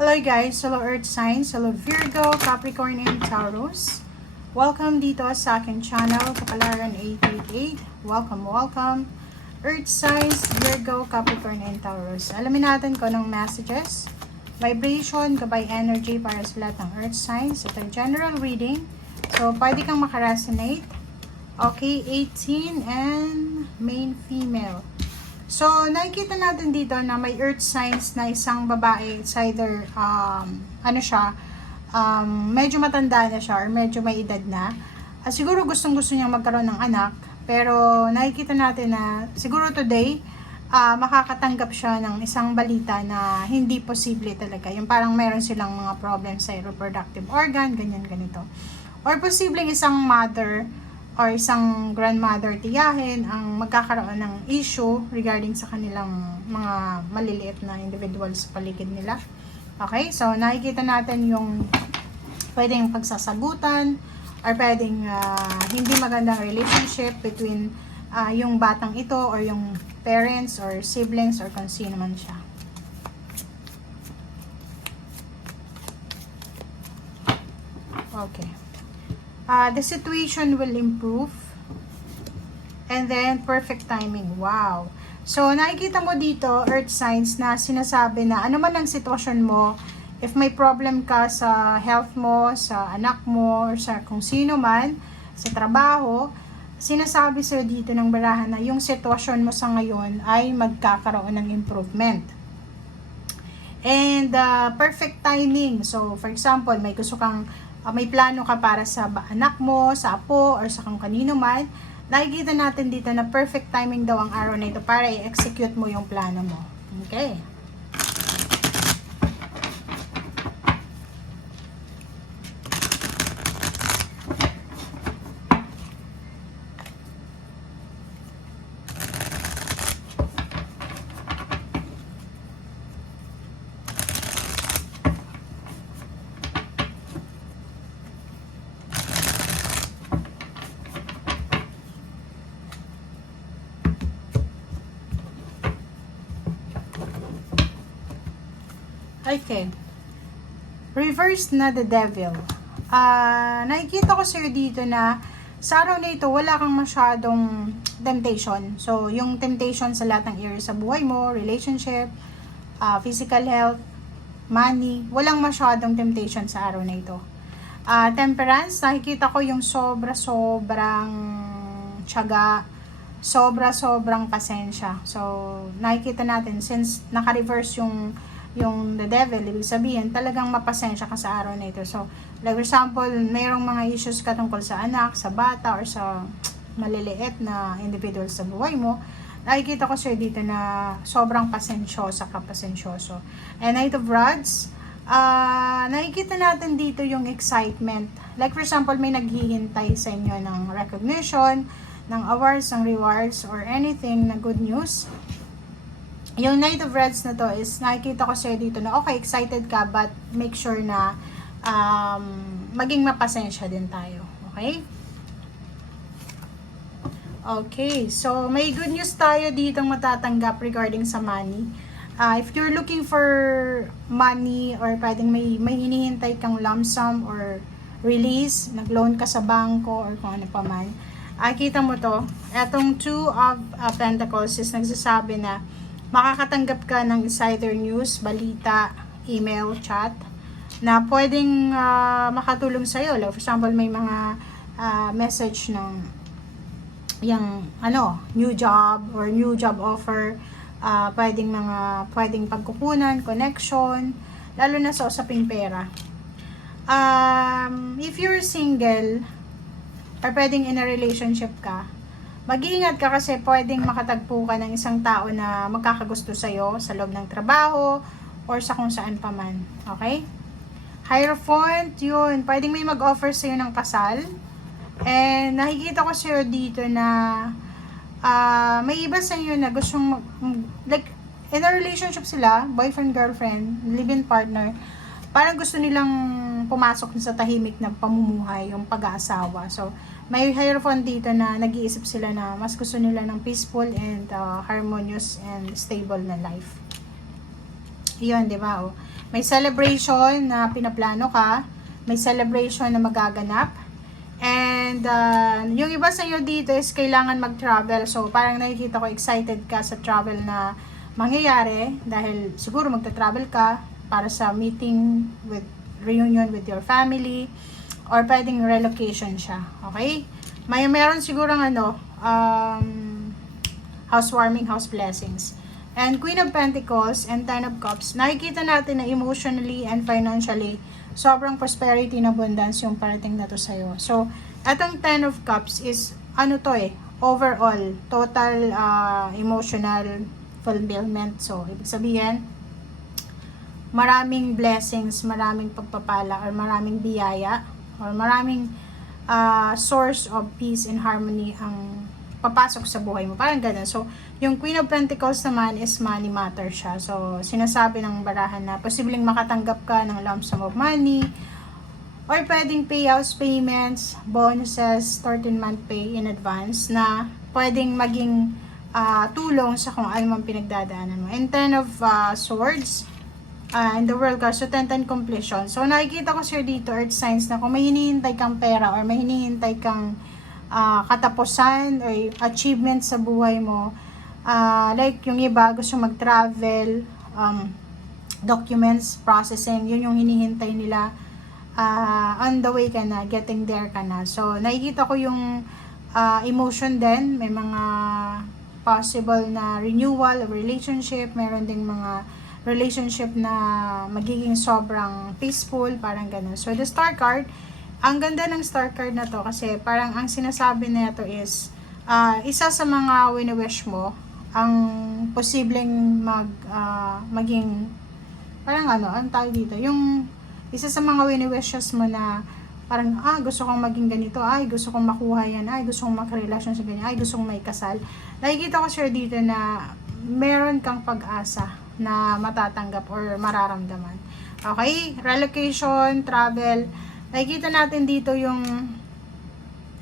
Hello guys, hello Earth Signs, hello Virgo, Capricorn, and Taurus. Welcome dito sa aking channel, Kapalaran 888. Welcome. Earth Signs, Virgo, Capricorn, and Taurus. Alamin natin kung anong messages, vibration, gabay energy para sa lahat ng Earth Signs. Ito ay general reading. So, pwede kang makaresonate. Okay, 18 and main female. So, nakikita natin dito na may earth signs na isang babae. It's either, medyo matanda na siya or medyo may edad na. Siguro gustong-gusto niyang magkaroon ng anak. Pero nakikita natin na siguro today, makakatanggap siya ng isang balita na hindi posible talaga. Yung parang meron silang mga problems sa reproductive organ, ganyan, ganito. Or posibleng isang mother or isang grandmother tiyahin ang magkakaroon ng issue regarding sa kanilang mga maliliit na individuals sa paligid nila. Okay, so nakikita natin yung pwedeng pagsasagutan or pwedeng hindi magandang relationship between yung batang ito or yung parents or siblings or kung sino man siya. Okay. The situation will improve. And then, perfect timing. Wow. So, nakikita mo dito, earth signs, na sinasabi na ano man ang sitwasyon mo, if may problem ka sa health mo, sa anak mo, or sa kung sino man, sa trabaho, sinasabi sa'yo dito ng barahan na yung sitwasyon mo sa ngayon ay magkakaroon ng improvement. And, perfect timing. So, for example, may gusto kang may plano ka para sa anak mo, sa apo, or sa kung kanino man, nakikita natin dito na perfect timing daw ang araw na ito para i-execute mo yung plano mo. Okay. Okay. Reverse na the devil. Nakikita ko sa'yo dito na sa araw na ito, wala kang masyadong temptation. So, yung temptation sa lahat ng areas sa buhay mo, relationship, physical health, money, walang masyadong temptation sa araw na ito. Temperance, nakikita ko yung sobra-sobrang tiyaga, sobra-sobrang pasensya. So, nakikita natin, since naka-reverse yung the devil, ibig sabihin, talagang mapasensya ka sa araw na ito. So, like for example, mayroong mga issues ka tungkol sa anak, sa bata, or sa maliliit na individual sa buhay mo, nakikita ko sa'yo dito na sobrang pasensyosa ka, pasensyoso. And Knight of Rods, nakikita natin dito yung excitement. Like for example, may naghihintay sa inyo ng recognition, ng awards, ng rewards, or anything na good news. Yung Knight of Rods na to is nakikita ko sa'yo dito na okay, excited ka, but make sure na maging mapasensya din tayo. Okay? Okay, so may good news tayo dito matatanggap regarding sa money. If you're looking for money or pwedeng may hinihintay kang lump sum or release, nag-loan ka sa bangko or kung ano pa man, kita mo to, etong Two of Pentacles is nagsasabi na makakatanggap ka ng insider news, balita, email, chat, na pwedeng makatulong sa'yo. Like for example, may mga message ng new job or new job offer, pwedeng pagkukunan, connection, lalo na sa usaping pera. If you're single, or pwedeng in a relationship ka, mag-iingat ka kasi pwedeng makatagpo ka ng isang tao na magkakagusto sa'yo sa loob ng trabaho or sa kung saan pa man. Okay? Hierophant, yun. Pwedeng may mag-offer sa'yo ng kasal. And nakikita ko sa'yo dito na may iba sa'yo na gustong like, in a relationship sila, boyfriend, girlfriend, live-in partner, parang gusto nilang pumasok sa tahimik na pamumuhay, yung pag-aasawa. So, may Hierophant dito na nag-iisip sila na mas gusto nila ng peaceful and harmonious and stable na life. Yun, di ba? Oh. May celebration na pinaplano ka. May celebration na magaganap. And yung iba sa inyo dito is kailangan mag-travel. So, parang nakikita ko excited ka sa travel na mangyayari. Dahil siguro magta-travel ka para sa meeting with reunion with your family. Or pwedeng relocation siya. Okay? Meron siguro housewarming, house blessings. And Queen of Pentacles and Ten of Cups, nakikita natin na emotionally and financially, sobrang prosperity and abundance yung parating na to sa'yo. So, etong Ten of Cups is, overall, total emotional fulfillment. So, ibig sabihin, maraming blessings, maraming pagpapala, or maraming biyaya, or maraming source of peace and harmony ang papasok sa buhay mo. Parang ganun. So, yung Queen of Pentacles naman is money matter siya. So, sinasabi ng barahan na posibleng makatanggap ka ng lump sum of money, or pwedeng payouts, payments, bonuses, 13-month pay in advance na pwedeng maging tulong sa kung ano man pinagdadaanan mo. And 10 of Swords, in the world card, so 10 completion. So, nakikita ko sir dito, earth signs, na kung may hinihintay kang pera or may hinihintay kang katapusan or achievement sa buhay mo, like yung iba gusto mag-travel, documents processing, yun yung hinihintay nila, on the way ka na, getting there ka na. So, nakikita ko yung emotion din, may mga possible na renewal of relationship, meron ding mga relationship na magiging sobrang peaceful, parang ganun. So, the star card, ang ganda ng star card na to kasi parang ang sinasabi na ito is isa sa mga wini-wish mo ang posibleng maging parang ang tawag dito, yung isa sa mga wini-wishes mo na parang gusto kong maging ganito, gusto kong makuha yan, gusto kong makarelasyon sa ganyan, gusto kong may kasal. Nakikita ko sir dito na meron kang pag-asa na matatanggap or mararamdaman. Okay? Relocation, travel. Nakikita natin dito yung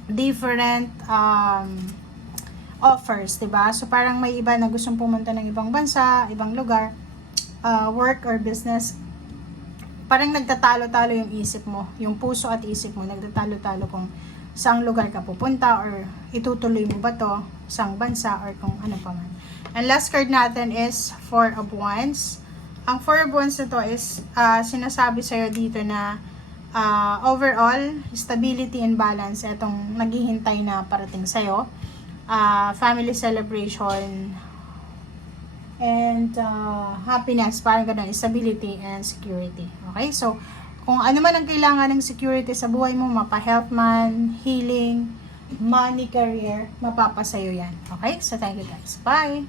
different offers, diba? So, parang may iba na gustong pumunta ng ibang bansa, ibang lugar, work or business. Parang nagtatalo-talo yung isip mo. Yung puso at isip mo, nagtatalo-talo kung saang lugar ka pupunta or itutuloy mo ba to, saang bansa or kung ano pa man. And last card natin is Four of Wands. Ang Four of Wands na to is sinasabi sa'yo dito na overall, stability and balance itong naghihintay na parating sa'yo. Family celebration and happiness, parang ganun, stability and security. Okay? So, kung ano man ang kailangan ng security sa buhay mo, mapa-health man, healing, money, career, mapapasayo yan. Okay? So, thank you guys. Bye!